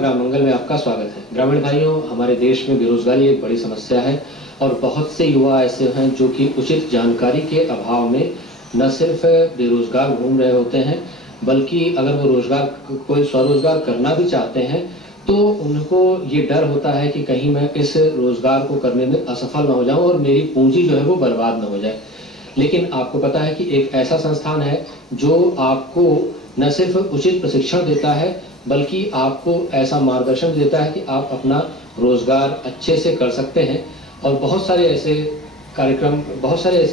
ग्राम मंगल में आपका स्वागत है। ग्रामीण भाइयों, हमारे देश में बेरोजगारी एक बड़ी समस्या है और बहुत से युवा ऐसे हैं जो कि उचित जानकारी के अभाव में न सिर्फ बेरोजगार घूम रहे होते हैं, बल्कि अगर वो कोई स्वरोजगार करना भी चाहते हैं तो उनको ये डर होता है कि कहीं मैं इस रोजगार को करने में असफल न हो जाऊं और मेरी पूंजी जो है वो बर्बाद न हो जाए। लेकिन आपको पता है कि एक ऐसा संस्थान है जो आपको न सिर्फ उचित प्रशिक्षण देता है बल्कि आपको ऐसा मार्गदर्शन देता है कि आप अपना रोजगार अच्छे से कर सकते हैं। और बहुत सारे ऐसे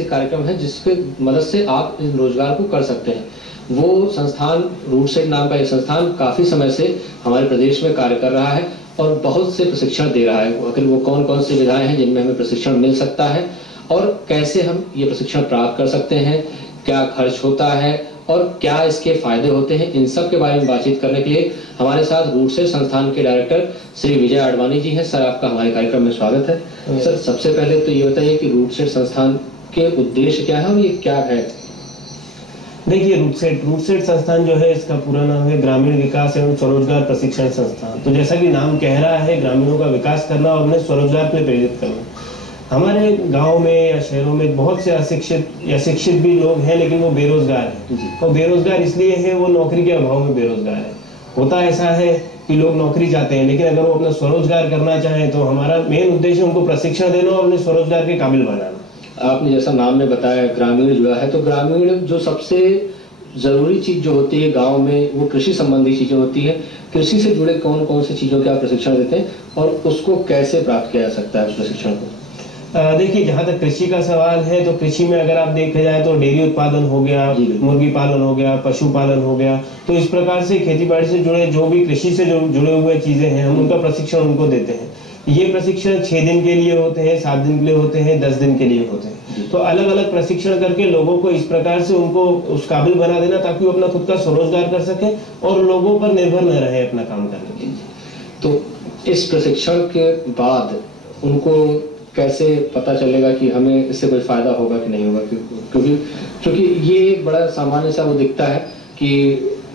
कार्यक्रम हैं जिसके मदद से आप इस रोजगार को कर सकते हैं। वो संस्थान रूटसेट नाम का एक संस्थान काफी समय से हमारे प्रदेश में कार्य कर रहा है और बहुत से प्रशिक्षण दे रहा है। आखिर वो कौन कौन सी विधाएं हैं जिनमें हमें प्रशिक्षण मिल सकता है और कैसे हम ये प्रशिक्षण प्राप्त कर सकते हैं, क्या खर्च होता है और क्या इसके फायदे होते हैं, इन सब के बारे में बातचीत करने के लिए हमारे साथ रूटसेट संस्थान के डायरेक्टर श्री विजय आडवाणी जी हैं। सर, आपका हमारे कार्यक्रम में स्वागत है। सर, सबसे पहले तो ये बताइए कि रूटसेट संस्थान के उद्देश्य क्या है और ये क्या है? देखिए, रूटसेट संस्थान जो है, इसका पूरा नाम है ग्रामीण विकास एवं स्वरोजगार प्रशिक्षण संस्थान। तो जैसा कि नाम कह रहा है, ग्रामीणों का विकास करना और उन्हें स्वरोजगार के लिए प्रेरित करना। हमारे गांव में या शहरों में बहुत से अशिक्षित या शिक्षित भी लोग हैं, लेकिन वो बेरोजगार हैं। और बेरोजगार इसलिए है, वो नौकरी के अभाव में बेरोजगार है। होता ऐसा है कि लोग नौकरी चाहते हैं, लेकिन अगर वो अपना स्वरोजगार करना चाहें तो हमारा मेन उद्देश्य उनको प्रशिक्षण देना और उन्हें स्वरोजगार के काबिल बनाना। आपने जैसा नाम में बताया ग्रामीण जुड़ा है, तो ग्रामीण जो सबसे जरूरी चीज जो होती है गांव में, वो कृषि संबंधी चीजें होती है। कृषि से जुड़े कौन कौन सी चीजों के आप प्रशिक्षण देते हैं और उसको कैसे प्राप्त किया जा सकता है उस प्रशिक्षण को? देखिए, जहाँ तक कृषि का सवाल है तो कृषि में अगर आप देखा जाए तो डेयरी उत्पादन हो गया, मुर्गी पालन हो गया, पशुपालन हो गया। तो इस प्रकार से खेती बाड़ी से जुड़े जो भी कृषि से जुड़े हुए चीजें हैं, हम उनका प्रशिक्षण उनको देते हैं। ये प्रशिक्षण 6 दिन के लिए होते हैं, 7 दिन के लिए होते हैं, 10 दिन के लिए होते हैं। तो अलग अलग प्रशिक्षण करके लोगों को इस प्रकार से उनको उस काबिल बना देना ताकि वो अपना खुद का स्वरोजगार कर सके और लोगों पर निर्भर न रहे अपना काम करने के लिए। तो इस प्रशिक्षण के बाद उनको कैसे पता चलेगा कि हमें इससे कोई फायदा होगा कि नहीं होगा? क्योंकि ये एक बड़ा सामान्य सा वो दिखता है कि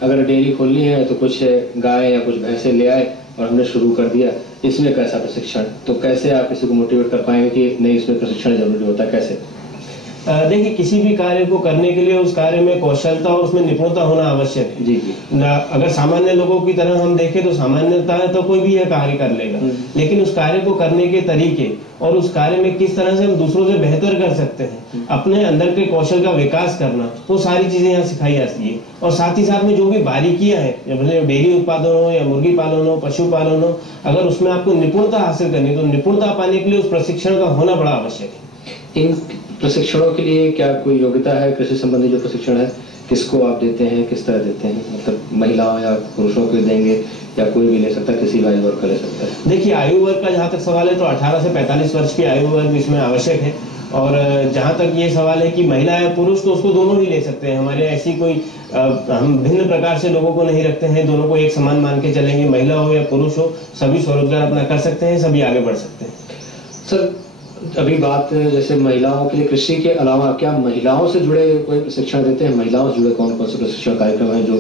अगर डेयरी खोलनी है तो कुछ गाय या कुछ भैंसे ले आए और हमने शुरू कर दिया, इसमें कैसा प्रशिक्षण? तो कैसे आप किसी को मोटिवेट कर पाएंगे कि नहीं, इसमें प्रशिक्षण जरूरी होता है? कैसे? देखिए, किसी भी कार्य को करने के लिए उस कार्य में कौशलता और उसमें निपुणता होना आवश्यक है। जी। अगर सामान्य लोगों की तरह हम देखें तो सामान्यता है तो कोई भी यह कार्य कर लेगा, लेकिन उस कार्य को करने के तरीके और उस कार्य में किस तरह से हम दूसरों से बेहतर कर सकते हैं, अपने अंदर के कौशल का विकास करना, वो सारी चीजें यहाँ सिखाई जाती है। और साथ ही साथ में जो भी बारीकियां हैं, डेयरी उत्पादन हो या मुर्गी पालन हो, पशुपालन हो, अगर उसमें आपको निपुणता हासिल करनी तो निपुणता पाने के लिए उस प्रशिक्षण का होना बड़ा आवश्यक है। इन प्रशिक्षणों के लिए क्या कोई योग्यता है? कृषि संबंधी जो प्रशिक्षण है, किसको आप देते हैं, किस तरह देते हैं? मतलब महिलाओं या पुरुषों को देंगे या कोई भी ले सकता है, किसी भी आयु वर्ग का ले सकता है? देखिए, आयु वर्ग का जहाँ तक सवाल है तो 18 से 45 वर्ष की आयु वर्ग इसमें आवश्यक है। और जहाँ तक ये सवाल है कि महिला या पुरुष, तो उसको दोनों ही ले सकते हैं। हमारे ऐसी कोई हम भिन्न प्रकार से लोगों को नहीं रखते हैं, दोनों को एक समान मान के चलेंगे। महिला हो या पुरुष हो, सभी स्वरोजगार अपना कर सकते हैं, सभी आगे बढ़ सकते हैं। सर, अभी बात जैसे महिलाओं के लिए कृषि के अलावा क्या महिलाओं से जुड़े कोई प्रशिक्षण देते हैं? महिलाओं से जुड़े कौन कौन से प्रशिक्षण कार्यक्रम हैं जो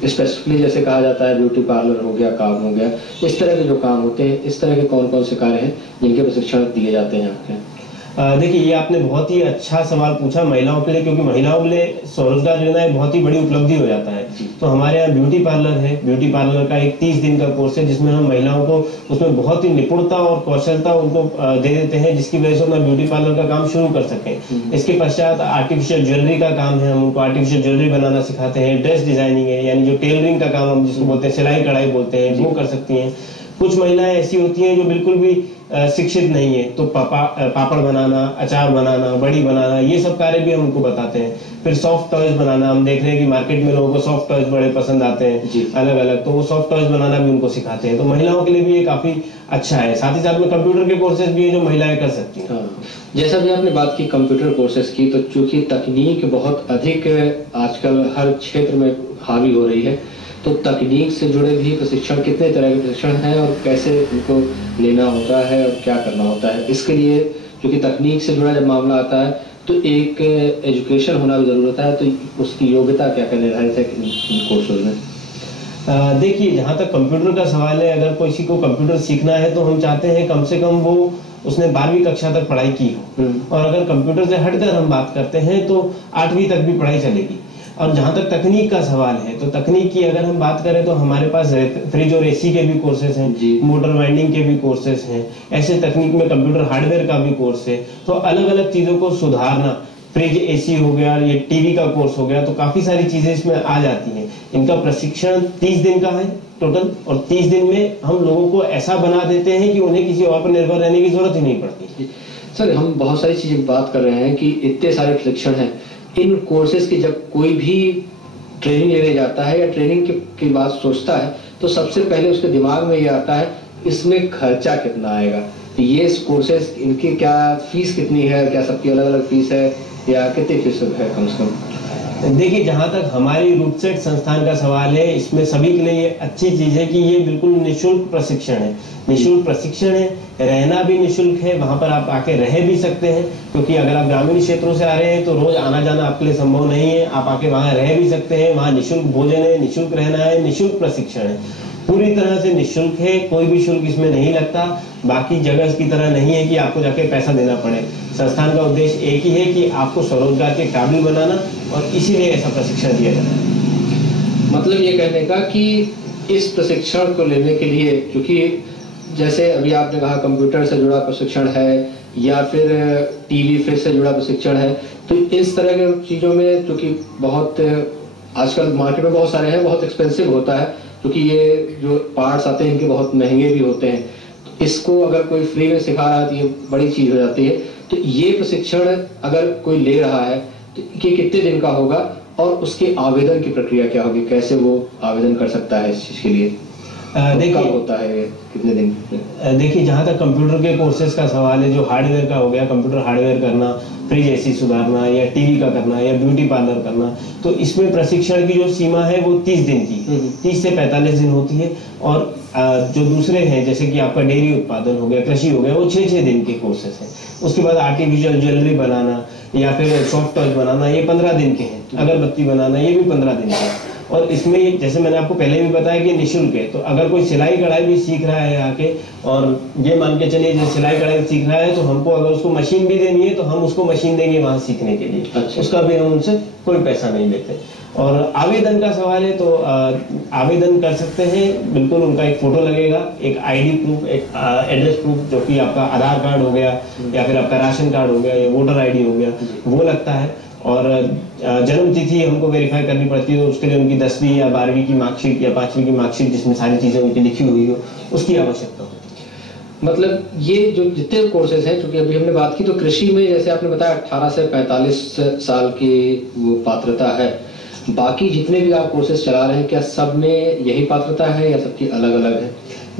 स्पेसिफिकली, जैसे कहा जाता है ब्यूटी पार्लर हो गया, काम हो गया, इस तरह के जो काम होते हैं, इस तरह के कौन कौन से कार्य हैं जिनके प्रशिक्षण दिए जाते हैं आपके? देखिए, ये आपने बहुत ही अच्छा सवाल पूछा महिलाओं के लिए, क्योंकि महिलाओं के लिए स्वरोजगार लेना एक बहुत ही बड़ी उपलब्धि हो जाता है। तो हमारे यहाँ ब्यूटी पार्लर है। ब्यूटी पार्लर का एक 30 दिन का कोर्स है जिसमें हम महिलाओं को उसमें बहुत ही निपुणता और कौशलता उनको दे देते हैं, जिसकी वजह से अपना ब्यूटी पार्लर का काम शुरू कर सकें। इसके पश्चात आर्टिफिशियल ज्वेलरी का काम है, हम उनको आर्टिफिशियल ज्वेलरी बनाना सिखाते हैं। ड्रेस डिजाइनिंग है, यानी जो टेलरिंग का काम हम जिसको बोलते हैं, सिलाई कढ़ाई बोलते हैं, वो कर सकती हैं। कुछ महिलाएं ऐसी होती हैं जो बिल्कुल भी शिक्षित नहीं है, तो पापड़ बनाना, अचार बनाना, बड़ी बनाना, ये सब कार्य भी हम उनको बताते हैं। फिर सॉफ्ट टॉयज बनाना, हम देख रहे हैं कि मार्केट में लोगों को सॉफ्ट टॉयज बड़े पसंद आते हैं अलग अलग, तो वो सॉफ्ट टॉयज बनाना भी उनको सिखाते हैं। तो महिलाओं के लिए भी ये काफी अच्छा है। साथ ही साथ में कंप्यूटर के कोर्सेज भी है जो महिलाएं कर सकती हैं। जैसा भी आपने बात की कंप्यूटर कोर्सेज की, तो चूंकि तकनीक बहुत अधिक आजकल हर क्षेत्र में हावी हो रही है, तो तकनीक से जुड़े भी प्रशिक्षण, कितने तरह के प्रशिक्षण हैं और कैसे उनको लेना होता है और क्या करना होता है? इसके लिए क्योंकि तकनीक से जुड़ा जब मामला आता है तो एक एजुकेशन होना भी जरूरत है, तो उसकी योग्यता क्या क्या निर्धारित है इन कोर्सेज में? देखिए, जहाँ तक कंप्यूटर का सवाल है, अगर किसी को कंप्यूटर सीखना है तो हम चाहते हैं कम से कम वो उसने 12वीं कक्षा तक पढ़ाई की हो, और अगर कंप्यूटर से हटकर हम बात करते हैं तो 8वीं तक भी पढ़ाई चलेगी। और जहाँ तक तकनीक का सवाल है, तो तकनीक की अगर हम बात करें तो हमारे पास फ्रिज और एसी के भी कोर्सेज हैं, मोटर वाइंडिंग के भी कोर्सेज हैं, ऐसे तकनीक में कंप्यूटर हार्डवेयर का भी कोर्स है। तो अलग अलग चीजों को सुधारना, फ्रिज एसी हो गया, ये टीवी का कोर्स हो गया, तो काफी सारी चीजें इसमें आ जाती हैं। इनका प्रशिक्षण 30 दिन का है टोटल, और 30 दिन में हम लोगों को ऐसा बना देते हैं कि उन्हें किसी और पर निर्भर रहने की जरूरत ही नहीं पड़ती। सर, हम बहुत सारी चीजें बात कर रहे हैं कि इतने सारे प्रशिक्षण हैं, इन कोर्सेज की जब कोई भी ट्रेनिंग लेने जाता है या ट्रेनिंग की बात सोचता है तो सबसे पहले उसके दिमाग में ये आता है इसमें खर्चा कितना आएगा, ये कोर्सेज इनकी क्या फीस कितनी है, क्या सबकी अलग अलग फीस है या कितनी फीस है कम से कम? देखिए, जहाँ तक हमारी रूपसेट संस्थान का सवाल है, इसमें सभी के लिए अच्छी चीज है कि ये बिल्कुल निःशुल्क प्रशिक्षण है। निःशुल्क प्रशिक्षण है, रहना भी निःशुल्क है, वहां पर आप आके रह भी सकते हैं, क्योंकि अगर आप ग्रामीण क्षेत्रों से आ रहे हैं तो रोज आना जाना आपके लिए संभव नहीं है। आप आके वहां रह भी सकते हैं, वहां निःशुल्क भोजन है, निःशुल्क रहना है, निःशुल्क प्रशिक्षण है, पूरी तरह से निःशुल्क है, कोई भी शुल्क इसमें नहीं लगता। बाकी जगह की तरह नहीं है कि आपको जाके पैसा देना पड़े। संस्थान का उद्देश्य एक ही है कि आपको स्वरोजगार के काबिल बनाना, और इसीलिए ऐसा प्रशिक्षण दिया जाता है। मतलब ये कहने का कि इस प्रशिक्षण को लेने के लिए, क्योंकि जैसे अभी आपने कहा कंप्यूटर से जुड़ा प्रशिक्षण है या फिर टीवी फ्रिज से जुड़ा प्रशिक्षण है, तो इस तरह के चीजों में क्योंकि बहुत आजकल मार्केट में बहुत सारे हैं, बहुत एक्सपेंसिव होता है, क्योंकि ये जो पार्ट्स आते हैं इनके बहुत महंगे भी होते हैं। तो इसको अगर कोई फ्री में सिखा रहा है तो ये बड़ी चीज हो जाती है। तो ये प्रशिक्षण अगर कोई ले रहा है तो ये कितने दिन का होगा और उसके आवेदन की प्रक्रिया क्या होगी, कैसे वो आवेदन कर सकता है इस चीज के लिए? देखिए, होता है कितने दिन? देखिए, जहाँ तक कंप्यूटर के कोर्सेज का सवाल है, जो हार्डवेयर का हो गया, कंप्यूटर हार्डवेयर करना, फ्रिज एसी सुधारना या टीवी का करना या ब्यूटी पार्लर करना, तो इसमें प्रशिक्षण की जो सीमा है वो 30 दिन की 30 से 45 दिन होती है। और जो दूसरे हैं, जैसे कि आपका डेयरी उत्पादन हो गया, कृषि हो गया, वो 6-6 दिन के कोर्सेज हैं। उसके बाद आर्टिफिशियल ज्वेलरी बनाना या फिर सॉफ्ट टॉयज बनाना, ये 15 दिन के हैं। अगरबत्ती बनाना, ये भी 15 दिन के हैं। और इसमें जैसे मैंने आपको पहले भी बताया कि निःशुल्क है, तो अगर कोई सिलाई कढ़ाई भी सीख रहा है आके, और ये मान के चलिए जो सिलाई कढ़ाई सीख रहा है, तो हमको अगर उसको मशीन भी देनी है तो हम उसको मशीन देंगे वहां सीखने के लिए। अच्छा। उसका भी हम उनसे कोई पैसा नहीं लेते। और आवेदन का सवाल है, तो आवेदन कर सकते हैं, बिल्कुल। उनका एक फोटो लगेगा, एक आईडी प्रूफ, एक एड्रेस प्रूफ, जो कि आपका आधार कार्ड हो गया या फिर आपका राशन कार्ड हो गया या वोटर आईडी हो गया, वो लगता है। और जन्म तिथि हमको वेरीफाई करनी पड़ती है, उसके लिए उनकी 10वीं या 12वीं की मार्कशीट या 5वीं की मार्कशीट, जिसमें सारी चीजें उनकी लिखी हुई हो, उसकी आवश्यकता होती है। मतलब ये जो जितने कोर्सेज हैं, क्योंकि अभी हमने बात की तो कृषि में जैसे आपने बताया 18 से 45 साल की वो पात्रता है, बाकी जितने भी आप कोर्सेज चला रहे हैं क्या सब में यही पात्रता है या सबकी अलग अलग है?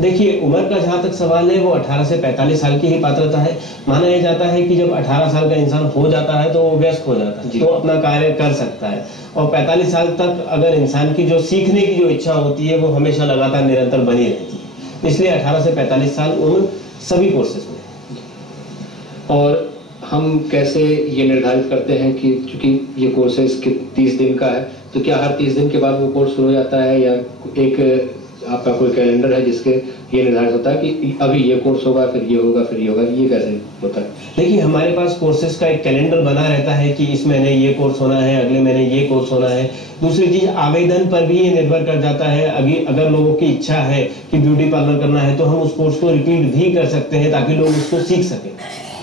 देखिए, उम्र का जहाँ तक सवाल है, वो 18 से 45 साल की ही पात्रता है। माना यह जाता है कि जब 18 साल का इंसान हो जाता है तो वो व्यस्त हो जाता है, तो अपना कार्य कर सकता है। और 45 साल तक अगर इंसान की जो सीखने की जो इच्छा होती है वो हमेशा लगातार निरंतर बनी रहती है। इसलिए 18 से 45 साल उम्र सभी कोर्सेज में। और हम कैसे ये निर्धारित करते हैं कि चूंकि ये कोर्सेज 30 दिन का है, तो क्या हर 30 दिन के बाद वो कोर्स शुरू हो जाता है या एक आपका कोई कैलेंडर है जिसके ये निर्धारित होता है कि अभी ये कोर्स होगा, फिर ये होगा, फिर ये होगा, ये कैसे होता है? देखिए, हमारे पास कोर्सेज का एक कैलेंडर बना रहता है कि इस महीने ये कोर्स होना है, अगले महीने ये कोर्स होना है। दूसरी चीज, आवेदन पर भी ये निर्भर कर जाता है। अगर लोगों की इच्छा है कि ब्यूटी पार्लर करना है तो हम उस कोर्स को रिपीट भी कर सकते हैं ताकि लोग उसको सीख सकें।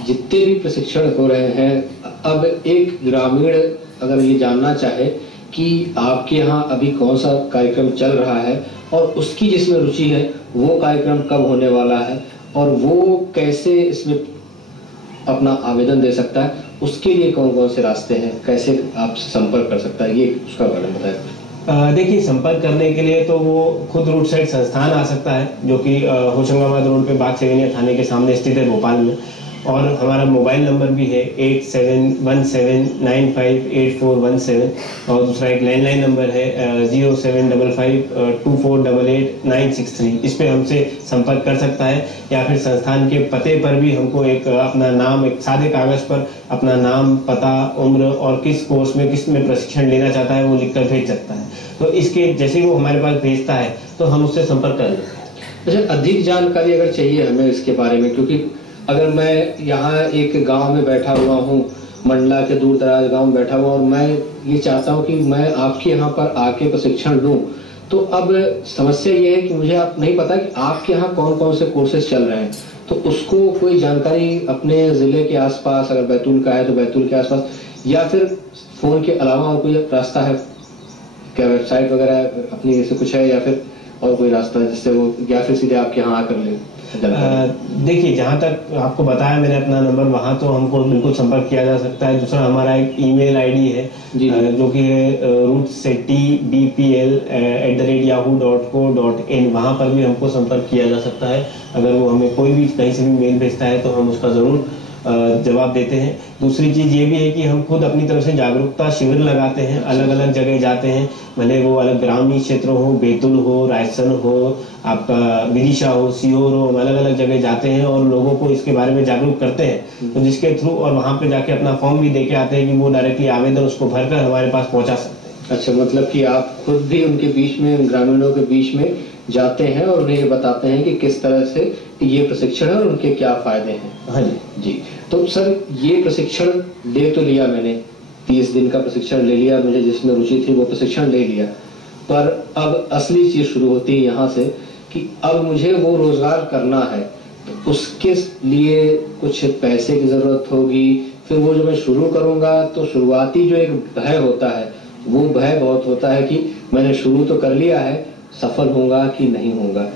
जितने भी प्रशिक्षण हो रहे हैं, अब एक ग्रामीण अगर ये जानना चाहे कि आपके यहाँ अभी कौन सा कार्यक्रम चल रहा है और उसकी जिसमें रुचि है वो कार्यक्रम कब होने वाला है और वो कैसे इसमें अपना आवेदन दे सकता है, उसके लिए कौन कौन से रास्ते हैं, कैसे आपसे संपर्क कर सकता है, ये उसका बारे में बताएं। देखिए, संपर्क करने के लिए तो वो खुद रूटसेट संस्थान आ सकता है, जो कि होशंगाबाद रोड पे बाग सेवनिया थाने के सामने स्थित है, भोपाल में। और हमारा मोबाइल नंबर भी है 8717958417 और दूसरा एक लैंडलाइन नंबर है 075524888963। इस पे हमसे संपर्क कर सकता है या फिर संस्थान के पते पर भी हमको एक अपना नाम, एक सादे कागज पर अपना नाम, पता, उम्र और किस कोर्स में किस में प्रशिक्षण लेना चाहता है वो लिखकर भेज सकता है। तो इसके जैसे वो हमारे पास भेजता है तो हम उससे संपर्क कर लेते हैं। अच्छा, अधिक जानकारी अगर चाहिए हमें इसके बारे में, क्योंकि अगर मैं यहाँ एक गांव में बैठा हुआ हूँ, मंडला के दूर दराज गांव में बैठा हुआ और मैं ये चाहता हूँ कि मैं आपके यहाँ पर आके प्रशिक्षण लूँ, तो अब समस्या ये है कि मुझे आप नहीं पता कि आपके यहाँ कौन कौन से कोर्सेज चल रहे हैं, तो उसको कोई जानकारी अपने ज़िले के आसपास, अगर बैतूल का है तो बैतूल के आसपास, या फिर फ़ोन के अलावा और कोई रास्ता है क्या? वेबसाइट वगैरह अपनी ऐसे कुछ है या फिर और कोई रास्ता है जिससे वो, या फिर सीधे आपके यहाँ आकर ले? देखिए, जहाँ तक आपको बताया मैंने अपना नंबर, वहाँ तो हमको बिल्कुल संपर्क किया जा सकता है। दूसरा हमारा एक ईमेल आईडी है जो कि है rootsetbpl@yahoo.co.in। वहाँ पर भी हमको संपर्क किया जा सकता है। अगर वो हमें कोई भी कहीं से भी मेल भेजता है तो हम उसका ज़रूर जवाब देते हैं। दूसरी चीज़ ये भी है कि हम खुद अपनी तरफ से जागरूकता शिविर लगाते हैं, अलग अलग जगह जाते हैं, भले वो अलग ग्रामीण क्षेत्र हो, बैतूल हो, रायसन हो, आपका विदिशा हो, सीहोर हो, हम अलग अलग जगह जाते हैं और लोगों को इसके बारे में जागरूक करते हैं। तो जिसके थ्रू और वहाँ पे जाके अपना फॉर्म भी दे के आते हैं कि वो डायरेक्टली आवेदन उसको भरकर हमारे पास पहुँचा सकते हैं। अच्छा, मतलब कि आप खुद भी उनके बीच में, ग्रामीणों के बीच में जाते हैं और उन्हें ये बताते हैं कि किस तरह से ये प्रशिक्षण है और उनके क्या फायदे हैं। हाँ जी जी। तो सर, ये प्रशिक्षण ले तो लिया मैंने, 30 दिन का प्रशिक्षण ले लिया, मुझे जिसमें रुचि थी वो प्रशिक्षण ले लिया, पर अब असली चीज शुरू होती है यहाँ से कि अब मुझे वो रोजगार करना है, तो उसके लिए कुछ पैसे की जरूरत होगी। फिर वो जो मैं शुरू करूंगा तो शुरुआती जो एक भय होता है, वो भय बहुत होता है कि मैंने शुरू तो कर लिया है, सफल होगा कि नहीं होगा।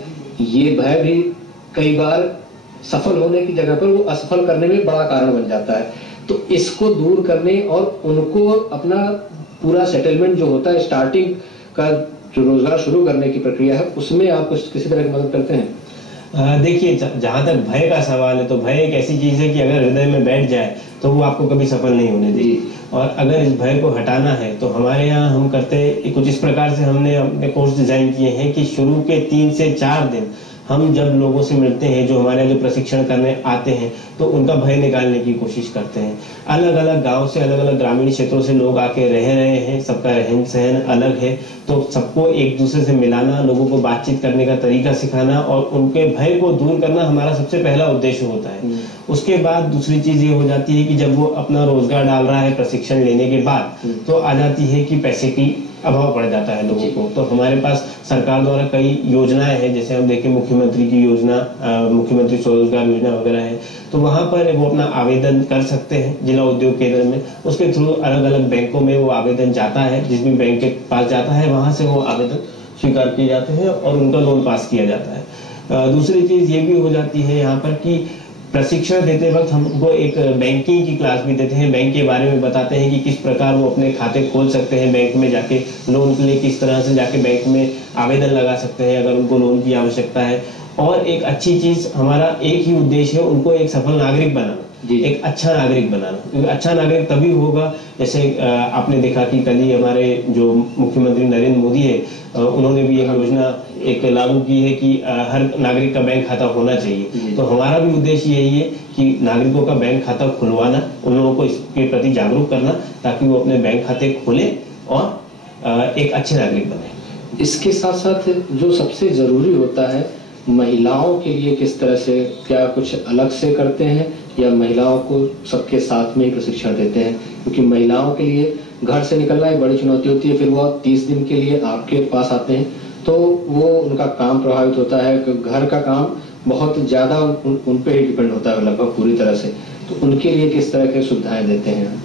ये भय भी कई बार सफल होने की जगह पर वो असफल करने में बड़ा कारण बन जाता है। तो इसको दूर करने और उनको अपना पूरा सेटलमेंट जो होता है, स्टार्टिंग का जो रोजगार शुरू करने की प्रक्रिया है, उसमें आप कुछ किसी तरह की मदद करते हैं? देखिए, जहाँ तक भय का सवाल है तो भय एक ऐसी चीज़ है कि अगर हृदय में बैठ जाए तो वो आपको कभी सफल नहीं होने देगी। और अगर इस भय को हटाना है तो हमारे यहाँ हम करते कुछ इस प्रकार से, हमने अपने कोर्स डिज़ाइन किए हैं कि शुरू के 3 से 4 दिन हम जब लोगों से मिलते हैं जो हमारे जो प्रशिक्षण करने आते हैं तो उनका भय निकालने की कोशिश करते हैं। अलग अलग गांव से, अलग अलग ग्रामीण क्षेत्रों से लोग आके रह रहे हैं, सबका रहन सहन अलग है, तो सबको एक दूसरे से मिलाना, लोगों को बातचीत करने का तरीका सिखाना और उनके भय को दूर करना हमारा सबसे पहला उद्देश्य होता है। उसके बाद दूसरी चीज ये हो जाती है कि जब वो अपना रोजगार डाल रहा है प्रशिक्षण लेने के बाद, तो आ जाती है कि पैसे की अभाव पड़ जाता है लोगों को। तो हमारे पास सरकार द्वारा कई योजनाएं हैं, जैसे हम देखें मुख्यमंत्री की योजना, मुख्यमंत्री स्वरोजगार योजना वगैरह है, तो वहाँ पर वो अपना आवेदन कर सकते हैं जिला उद्योग केंद्र में। उसके थ्रू अलग अलग बैंकों में वो आवेदन जाता है, जिस भी बैंक के पास जाता है वहाँ से वो आवेदन स्वीकार किए जाते हैं और उनका लोन पास किया जाता है। दूसरी चीज ये भी हो जाती है यहाँ पर कि प्रशिक्षण देते वक्त हमको एक बैंकिंग की क्लास भी देते हैं, बैंक के बारे में बताते हैं कि किस प्रकार वो अपने खाते खोल सकते हैं, बैंक में जाके लोन के लिए किस तरह से जाके बैंक में आवेदन लगा सकते हैं अगर उनको लोन की आवश्यकता है। और एक अच्छी चीज, हमारा एक ही उद्देश्य है, उनको एक सफल नागरिक बनाना, एक अच्छा नागरिक बनाना। अच्छा नागरिक तभी होगा, जैसे आपने देखा कि कल ही हमारे जो मुख्यमंत्री नरेंद्र मोदी है, उन्होंने भी एक योजना एक लागू की है कि हर नागरिक का बैंक खाता होना चाहिए। तो हमारा भी उद्देश्य यही है कि नागरिकों का बैंक खाता खुलवाना, उन लोगों को इसके प्रति जागरूक करना ताकि वो अपने बैंक खाते खोलें और एक अच्छे नागरिक बने। इसके साथ साथ जो सबसे जरूरी होता है, महिलाओं के लिए किस तरह से, क्या कुछ अलग से करते हैं या महिलाओं को सबके साथ में ही प्रशिक्षण देते हैं? क्योंकि महिलाओं के लिए घर से निकलना एक बड़ी चुनौती होती है, फिर वो 30 दिन के लिए आपके पास आते हैं तो वो उनका काम प्रभावित होता है, घर का काम बहुत ज्यादा उन पे ही डिपेंड होता है लगभग पूरी तरह से। तो उनके लिए किस तरह की सुविधाएं देते हैं?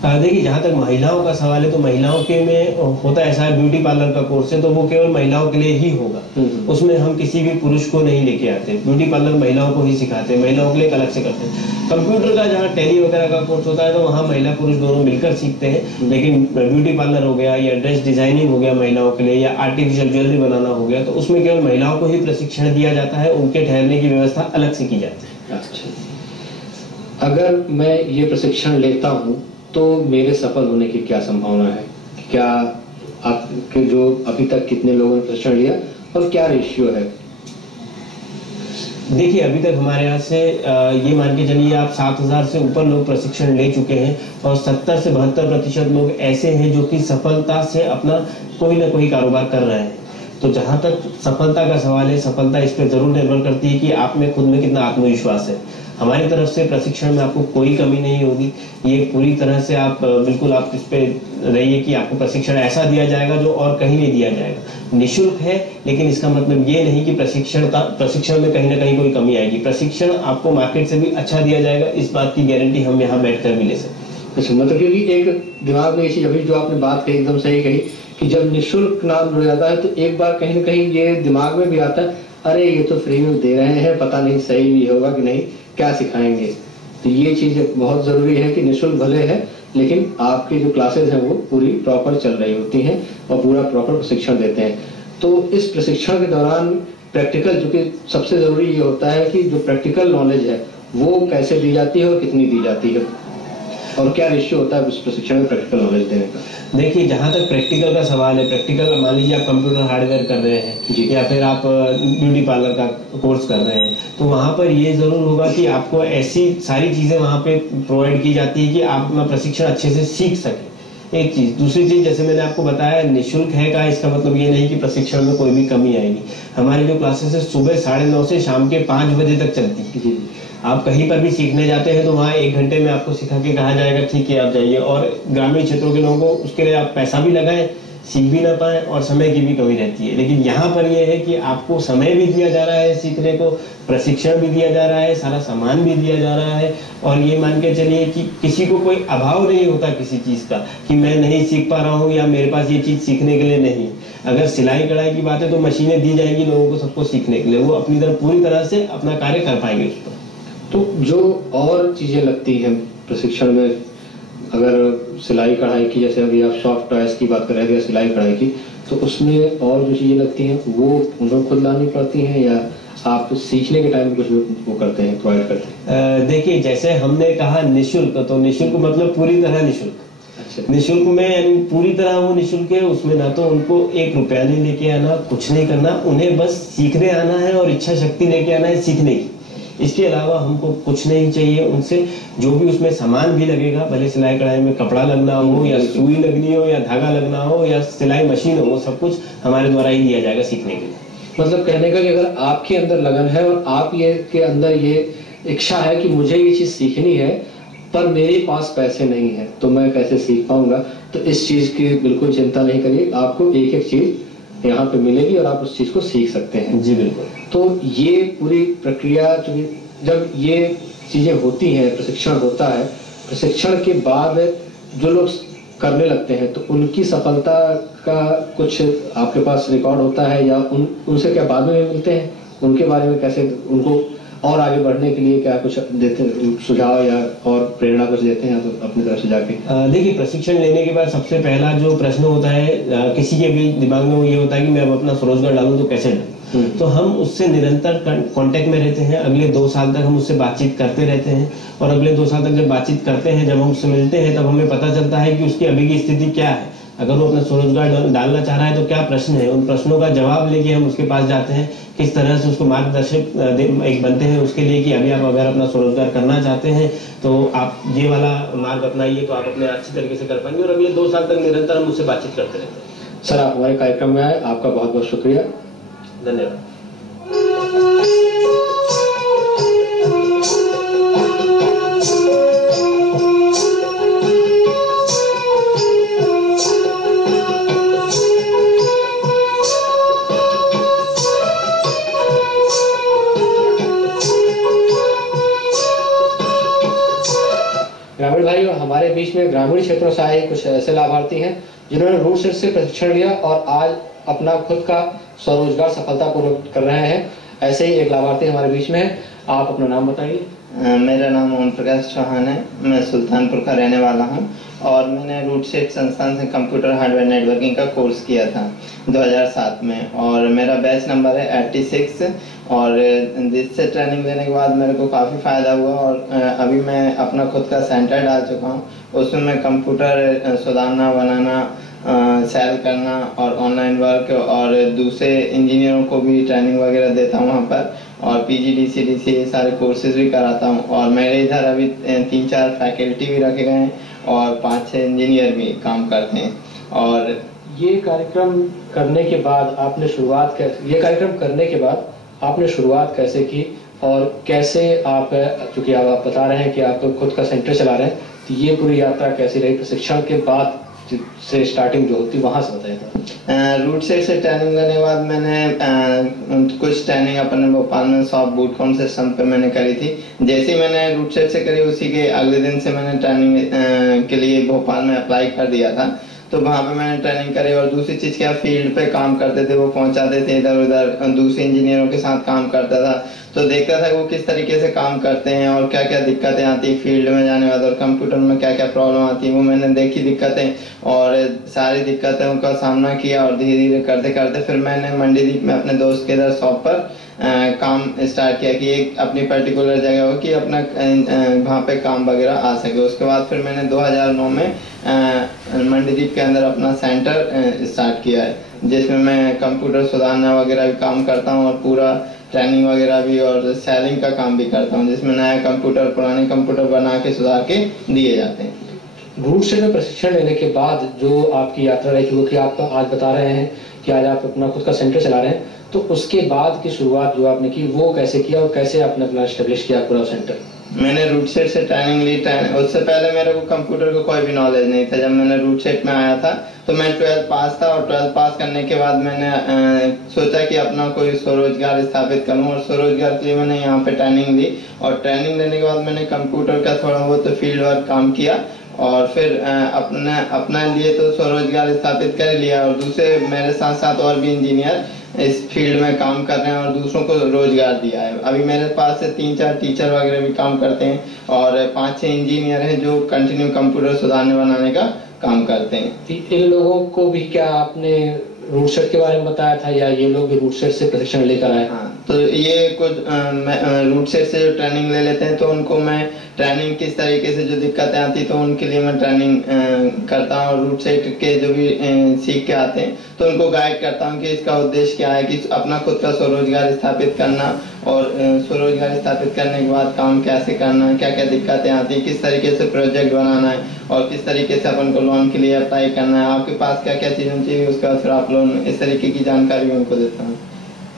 देखिए, जहाँ तक महिलाओं का सवाल है तो महिलाओं के में होता ऐसा है, ब्यूटी पार्लर का कोर्स है तो वो केवल महिलाओं के लिए ही होगा। उसमें हम किसी भी पुरुष को नहीं लेके आते, ब्यूटी पार्लर महिलाओं को ही सिखाते हैं, महिलाओं के लिए अलग से करते हैं। कंप्यूटर का जहाँ टैली वगैरह का कोर्स होता है तो वहाँ महिला पुरुष दोनों मिलकर सीखते हैं। लेकिन ब्यूटी पार्लर हो गया या ड्रेस डिजाइनिंग हो गया महिलाओं के लिए, या आर्टिफिशियल ज्वेलरी बनाना हो गया, तो उसमें केवल महिलाओं को ही प्रशिक्षण दिया जाता है, उनके ठहरने की व्यवस्था अलग से की जाती है। अच्छा, अगर मैं ये प्रशिक्षण लेता हूँ तो मेरे सफल होने की क्या संभावना है? क्या आपके जो अभी तक कितने लोगों ने प्रशिक्षण लिया और क्या रेशियो है? देखिए, अभी तक हमारे यहाँ से ये मान के चलिए आप 7,000 से ऊपर लोग प्रशिक्षण ले चुके हैं और 70 से 72% लोग ऐसे हैं जो कि सफलता से अपना कोई ना कोई कारोबार कर रहे हैं। तो जहाँ तक सफलता का सवाल है, सफलता इस पर जरूर निर्भर करती है कि आप में खुद में कितना आत्मविश्वास है। हमारी तरफ से प्रशिक्षण में आपको कोई कमी नहीं होगी। ये पूरी तरह से आप बिल्कुल आप इस पे रहिए कि आपको प्रशिक्षण ऐसा दिया जाएगा जो और कहीं नहीं दिया जाएगा। निःशुल्क है, लेकिन इसका मतलब ये नहीं कि प्रशिक्षण में कहीं ना कहीं कोई कमी आएगी। प्रशिक्षण आपको मार्केट से भी अच्छा दिया जाएगा, इस बात की गारंटी हम यहाँ बैठकर भी ले सकते हैं। अच्छा, मतलब क्योंकि एक दिमाग में ये चीज अभी जो आपने बात कही एकदम सही कही कि जब निःशुल्क नाम जुड़ जाता है तो एक बार कहीं ना कहीं ये दिमाग में भी आता है, अरे ये तो फ्री में दे रहे हैं, पता नहीं सही भी होगा कि नहीं, क्या सिखाएंगे। तो ये चीज बहुत जरूरी है कि निःशुल्क भले है लेकिन आपकी जो क्लासेस हैं वो पूरी प्रॉपर चल रही होती हैं और पूरा प्रॉपर प्रशिक्षण देते हैं। तो इस प्रशिक्षण के दौरान प्रैक्टिकल, जो कि सबसे जरूरी ये होता है कि जो प्रैक्टिकल नॉलेज है वो कैसे दी जाती है और कितनी दी जाती है और क्या रेशियो होता है उस प्रशिक्षण में प्रैक्टिकल नॉलेज देने का? देखिए, जहाँ तक प्रैक्टिकल का सवाल है, प्रैक्टिकल मान लीजिए आप कंप्यूटर हार्डवेयर कर रहे हैं या फिर आप ब्यूटी पार्लर का कोर्स कर रहे हैं, तो वहाँ पर ये जरूर होगा कि आपको ऐसी सारी चीजें वहाँ पे प्रोवाइड की जाती है कि आप अपना प्रशिक्षण अच्छे से सीख सकें। एक चीज। दूसरी चीज, जैसे मैंने आपको बताया, निःशुल्क है का इसका मतलब ये नहीं कि प्रशिक्षण में कोई भी कमी आएगी। हमारी जो क्लासेस है सुबह 9:30 से शाम के 5 बजे तक चलती है। आप कहीं पर भी सीखने जाते हैं तो वहाँ 1 घंटे में आपको सिखा के कहा जाएगा ठीक है आप जाइए। और ग्रामीण क्षेत्रों के लोगों को उसके लिए आप पैसा भी लगाएं, सीख भी ना पाए और समय की भी कमी रहती है। लेकिन यहाँ पर यह है कि आपको समय भी दिया जा रहा है सीखने को, प्रशिक्षण भी दिया जा रहा है, सारा सामान भी दिया जा रहा है। और ये मान के चलिए कि किसी को कोई अभाव नहीं होता किसी चीज का कि मैं नहीं सीख पा रहा हूँ या मेरे पास ये चीज सीखने के लिए नहीं। अगर सिलाई कढ़ाई की बात है तो मशीनें दी जाएंगी लोगों को सबको सीखने के लिए, वो अपनी तरफ पूरी तरह से अपना कार्य कर पाएंगे उस पर। तो जो और चीजें लगती हैं प्रशिक्षण में, अगर सिलाई कढ़ाई की, जैसे अभी आप सॉफ्ट टॉयज की बात कर रहे थे सिलाई कढ़ाई की, तो उसमें और जो चीजें लगती हैं वो उनको खुद लानी पड़ती हैं या आप सीखने के टाइम कुछ वो करते हैं, प्रोवाइड करते हैं? देखिए, जैसे हमने कहा निःशुल्क, तो निःशुल्क मतलब पूरी तरह निःशुल्क। अच्छा। निःशुल्क में यानी पूरी तरह वो निःशुल्क है, उसमें ना तो उनको 1 रुपया नहीं लेके आना, कुछ नहीं करना, उन्हें बस सीखने आना है और इच्छा शक्ति लेके आना है सीखने की। इसके अलावा हमको कुछ नहीं चाहिए उनसे। जो भी उसमें सामान भी लगेगा, भले सिलाई कढ़ाई में कपड़ा लगना हो या सुई लगनी हो या धागा लगना हो या सिलाई मशीन हो, वो सब कुछ हमारे द्वारा ही दिया जाएगा सीखने के लिए। मतलब कहने का कि अगर आपके अंदर लगन है और आप ये के अंदर ये इच्छा है कि मुझे ये चीज सीखनी है पर मेरे पास पैसे नहीं है तो मैं कैसे सीख पाऊंगा, तो इस चीज की बिल्कुल चिंता नहीं करिए, आपको एक एक चीज यहाँ पे मिलेगी और आप उस चीज को सीख सकते हैं। जी बिल्कुल। तो ये पूरी प्रक्रिया, जब ये चीजें होती हैं, प्रशिक्षण होता है, प्रशिक्षण के बाद जो लोग करने लगते हैं तो उनकी सफलता का कुछ आपके पास रिकॉर्ड होता है या उनसे क्या बाद में मिलते हैं, उनके बारे में कैसे उनको और आगे बढ़ने के लिए क्या कुछ देते सुझाव या और प्रेरणा कुछ देते हैं तो अपनी तरफ से जाके? देखिए, प्रशिक्षण लेने के बाद सबसे पहला जो प्रश्न होता है किसी के भी दिमाग में वो ये होता है कि मैं अब अपना स्वरोजगार डालूं तो कैसे डालूं। तो हम उससे निरंतर कांटेक्ट में रहते हैं। अगले 2 साल तक हम उससे बातचीत करते रहते हैं और अगले 2 साल तक जब बातचीत करते हैं, जब हम उससे मिलते हैं, तब हमें पता चलता है कि उसकी अभी की स्थिति क्या है। अगर वो अपना स्वरोजगार डालना चाह रहा है तो क्या प्रश्न है, उन प्रश्नों का जवाब लेके हम उसके पास जाते हैं, किस तरह से उसको मार्गदर्शक एक बनते हैं उसके लिए कि अभी आप अगर अपना स्वरोजगार करना चाहते हैं तो आप ये वाला मार्ग अपनाइए तो आप अपने अच्छी तरीके से कर पाएंगे। और अगले 2 साल तक निरंतर हम उससे बातचीत करते रहते हैं। सर, आप हमारे कार्यक्रम में आए, आपका बहुत बहुत शुक्रिया। धन्यवाद। ग्रामीण भाइयों, हमारे बीच में ग्रामीण क्षेत्रों से आए कुछ ऐसे लाभार्थी हैं जिन्होंने रूट सेट से प्रशिक्षण लिया और आज अपना खुद का स्वरोजगार सफलतापूर्वक कर रहे हैं। ऐसे ही एक लाभार्थी हमारे बीच में है, आप अपना नाम बताइए। मेरा नाम ओम प्रकाश चौहान है। मैं सुल्तानपुर का रहने वाला हूं और मैंने रूटसेट संस्थान से कंप्यूटर हार्डवेयर नेटवर्किंग का कोर्स किया था 2007 में और मेरा बैच नंबर है 86। और जिससे ट्रेनिंग लेने के बाद मेरे को काफ़ी फ़ायदा हुआ और अभी मैं अपना खुद का सेंटर डाल चुका हूं। उसमें मैं कंप्यूटर सुधारना, बनाना, सेल करना और ऑनलाइन वर्क और दूसरे इंजीनियरों को भी ट्रेनिंग वगैरह देता हूँ वहाँ पर। और PGDC DC ये सारे कोर्सेज भी कराता हूँ और मेरे इधर अभी 3-4 फैकल्टी भी रखे गए हैं और 5-6 इंजीनियर भी काम करते हैं। और ये कार्यक्रम करने के बाद आपने शुरुआत कैसे की और कैसे आप, चूंकि आप बता रहे हैं कि आप खुद का सेंटर चला रहे हैं, तो ये पूरी यात्रा कैसी रही प्रशिक्षण के बाद से स्टार्टिंग जो होती वहां से बताइए। रूटसेट से ट्रेनिंग लेने के बाद मैंने कुछ ट्रेनिंग अपने भोपाल में सॉफ्ट बूट कैंप सिस्टम पे मैंने करी थी। जैसे ही मैंने रूटसेट से करी उसी के अगले दिन से मैंने ट्रेनिंग के लिए भोपाल में अप्लाई कर दिया था। तो वहाँ पे मैंने ट्रेनिंग करी और दूसरी चीज़ क्या, फील्ड पे काम करते थे, वो पहुँचाते थे इधर उधर, दूसरे इंजीनियरों के साथ काम करता था। तो देखता था वो किस तरीके से काम करते हैं और क्या क्या दिक्कतें आती फील्ड में जाने बाद और कंप्यूटर में क्या क्या प्रॉब्लम आती है, वो मैंने देखी दिक्कतें और सारी दिक्कतों का सामना किया। और धीरे धीरे करते करते फिर मैंने मंडीदीप में अपने दोस्त के इधर शॉप पर काम स्टार्ट किया कि एक अपनी पर्टिकुलर जगह हो कि अपना वहाँ पे काम वगैरह आ सके। उसके बाद फिर मैंने 2009 में मंडीदीप के अंदर अपना सेंटर स्टार्ट किया है, जिसमें मैं कंप्यूटर सुधारना वगैरह भी काम करता हूँ और पूरा ट्रेनिंग वगैरह भी और सेलिंग का काम भी करता हूँ, जिसमें नया कंप्यूटर पुराने कंप्यूटर बना के सुधार के दिए जाते हैं। रूटसेट में प्रशिक्षण लेने के बाद जो आपकी यात्रा रही, क्योंकि आप तो आज बता रहे हैं कि आज आप अपना खुद का सेंटर चला रहे हैं, तो उसके बाद की शुरुआत जो आपने की वो कैसे किया और कैसे आपने अपना एस्टेब्लिश किया पूरा सेंटर? मैंने रूटसेट से ट्रेनिंग ली। उससे पहले मेरे को कंप्यूटर का कोई भी नॉलेज नहीं था। जब मैंने रूटसेट में आया था तो मैं 12th पास था और 12th पास करने के बाद मैंने सोचा कि अपना कोई स्वरोजगार स्थापित करूं और स्वरोजगार के लिए मैंने यहाँ पे ट्रेनिंग ली। और ट्रेनिंग लेने के बाद मैंने कंप्यूटर का थोड़ा बहुत फील्ड वर्क काम किया और फिर अपना लिए तो स्वरोजगार स्थापित कर लिया। और दूसरे मेरे साथ साथ और भी इंजीनियर इस फील्ड में काम कर रहे हैं और दूसरों को रोजगार दिया है। अभी मेरे पास से 3-4 टीचर वगैरह भी काम करते हैं और 5-6 इंजीनियर हैं जो कंटिन्यू कंप्यूटर सुधारने बनाने का काम करते हैं। इन लोगों को भी क्या आपने रूटसेट के बारे में बताया था या ये लोग भी रूटसेट से प्रशिक्षण लेकर आए? हाँ, तो ये कुछ रूटसेट से जो ट्रेनिंग ले लेते हैं तो उनको मैं ट्रेनिंग किस तरीके से जो दिक्कतें आती तो उनके लिए मैं ट्रेनिंग करता हूँ। और रूटसेट के जो भी सीख के आते हैं तो उनको गाइड करता हूँ कि इसका उद्देश्य क्या है, कि अपना खुद का स्वरोजगार स्थापित करना और स्वरोजगार स्थापित करने के बाद काम कैसे करना है, क्या क्या दिक्कतें आती है, किस तरीके से प्रोजेक्ट बनाना है और किस तरीके से अपन को लोन के लिए अप्लाई करना है, आपके पास क्या क्या चीज़ें चाहिए, उसके बाद फिर आप लोन, इस तरीके की जानकारी उनको देता हूँ।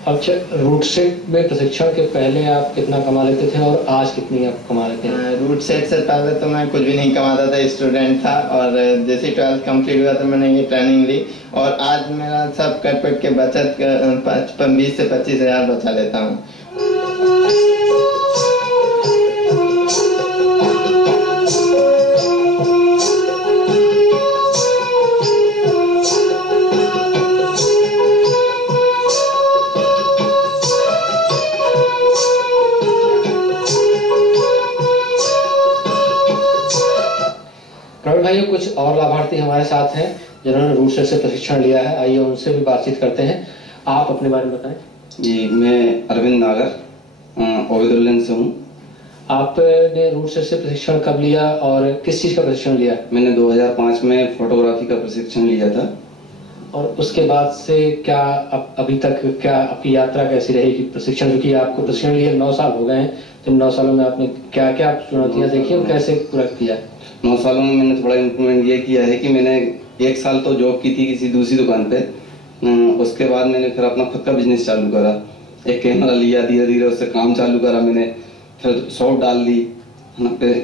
अच्छा, रूटसेट में प्रशिक्षण के पहले आप कितना कमा लेते थे और आज कितनी आप कमा लेते हैं? रूटसेट से पहले तो मैं कुछ भी नहीं कमाता था, स्टूडेंट था और जैसे 12th कंप्लीट हुआ तो मैंने ये ट्रेनिंग ली और आज मेरा सब कट पट के बचत 20 से 25 हज़ार बचा लेता हूँ। प्रवीण भाई, कुछ और लाभार्थी हमारे साथ हैं जिन्होंने रूटसेट से प्रशिक्षण लिया है, आइए उनसे भी बातचीत करते हैं। आप अपने बारे में बताएं। जी, मैं अरविंद नागर ओबेदुल्लाह से हूँ। आपने रूटसेट से प्रशिक्षण कब लिया और किस चीज़ का प्रशिक्षण लिया? मैंने 2005 में फोटोग्राफी का प्रशिक्षण लिया था। और उसके बाद से क्या अभी तक क्या आपकी यात्रा कैसी रहेगी? प्रशिक्षण, जो कि आपको प्रशिक्षण लिए 9 साल हो गए हैं, तो 9 सालों में आपने क्या क्या चुनौतियाँ देखी और कैसे पूरा किया? 9 सालों में मैंने थोड़ा इम्प्रूवमेंट ये किया है कि मैंने 1 साल तो जॉब की थी किसी दूसरी दुकान पे। उसके बाद मैंने फिर अपना खुद का बिजनेस चालू करा। एक कैमरा लिया, धीरे धीरे उससे काम चालू करा मैंने, फिर शॉप डाल ली।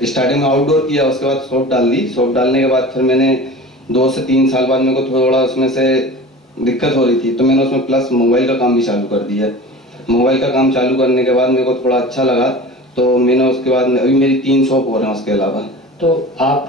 स्टार्टिंग में आउटडोर किया, उसके बाद शॉप डाल दी। शॉप डालने के बाद फिर मैंने 2 से 3 साल बाद मेरे को थोड़ा उसमें से दिक्कत हो रही थी, तो मैंने उसमें प्लस मोबाइल का काम भी चालू कर दिया। मोबाइल का काम चालू करने के बाद मेरे को थोड़ा अच्छा लगा, तो मैंने उसके बाद अभी मेरी 3 शॉप हो रहे हैं उसके अलावा। तो आप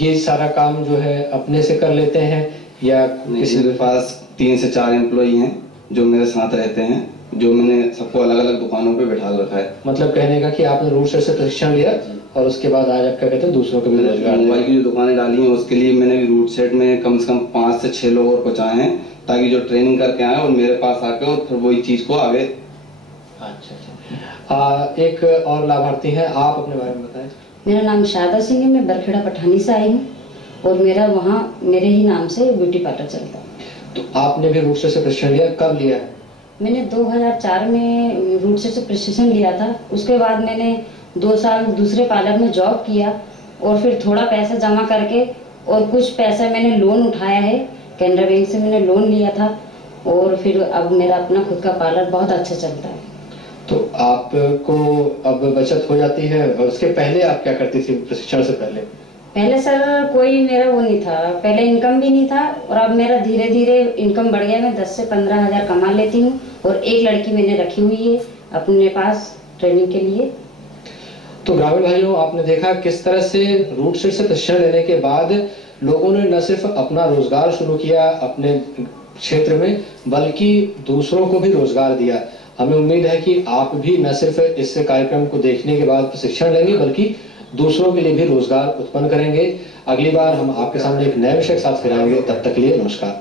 ये सारा काम जो है अपने से कर लेते हैं या किसी के पास 3 से 4 एम्प्लॉई हैं जो मेरे साथ रहते हैं। जो मैंने सबको अलग अलग दुकानों पे बैठा रखा है। मतलब कहने का कि आपने रूट सेट से प्रशिक्षण लिया और उसके बाद आज आप क्या कहते हैं दूसरों को भी रोजगार मोबाइल की जो दुकानें डाली हैं उसके लिए मैंने भी रूट सेट में कम से कम 5 से 6 लोग और पहुंचाए हैं, ताकि जो ट्रेनिंग करके आए और मेरे पास आके और फिर वही चीज को आगे। अच्छा, एक और लाभार्थी हैं, आप अपने बारे में बताएं। मेरा नाम शारदा सिंह है, मैं बरखेड़ा पठानी से आई हूँ और मेरा वहाँ मेरे ही नाम से ब्यूटी पार्लर चलता है। तो आपने भी रूट सेट से प्रशिक्षण लिया, कब लिया? मैंने 2004 में रूट सेट से प्रशिक्षण लिया था। उसके बाद मैंने 2 साल दूसरे पार्लर में जॉब किया और फिर थोड़ा पैसा जमा करके और कुछ पैसा मैंने लोन उठाया है, कैनरा बैंक से मैंने लोन लिया था और फिर अब मेरा अपना खुद का पार्लर बहुत अच्छा चलता है। तो आपको अब बचत हो जाती है, और उसके पहले आप क्या करती थी प्रशिक्षण से पहले? पहले सर कोई मेरा वो नहीं था, पहले इनकम भी नहीं था और अब मेरा धीरे धीरे इनकम बढ़ गया। मैं 10 से 15 हज़ार कमा लेती हूँ और एक लड़की मैंने रखी हुई है अपने पास ट्रेनिंग के लिए। तो ग्रामीण भाइयों, आपने देखा किस तरह से रूट सेट से प्रशिक्षण लेने के बाद लोगों ने न सिर्फ अपना रोजगार शुरू किया अपने क्षेत्र में, बल्कि दूसरों को भी रोजगार दिया। हमें उम्मीद है कि आप भी न सिर्फ इस कार्यक्रम को देखने के बाद प्रशिक्षण लेंगे, बल्कि दूसरों के लिए भी रोजगार उत्पन्न करेंगे। अगली बार हम आपके सामने एक नए विषय के साथ फिर आएंगे। तब तक के लिए नमस्कार।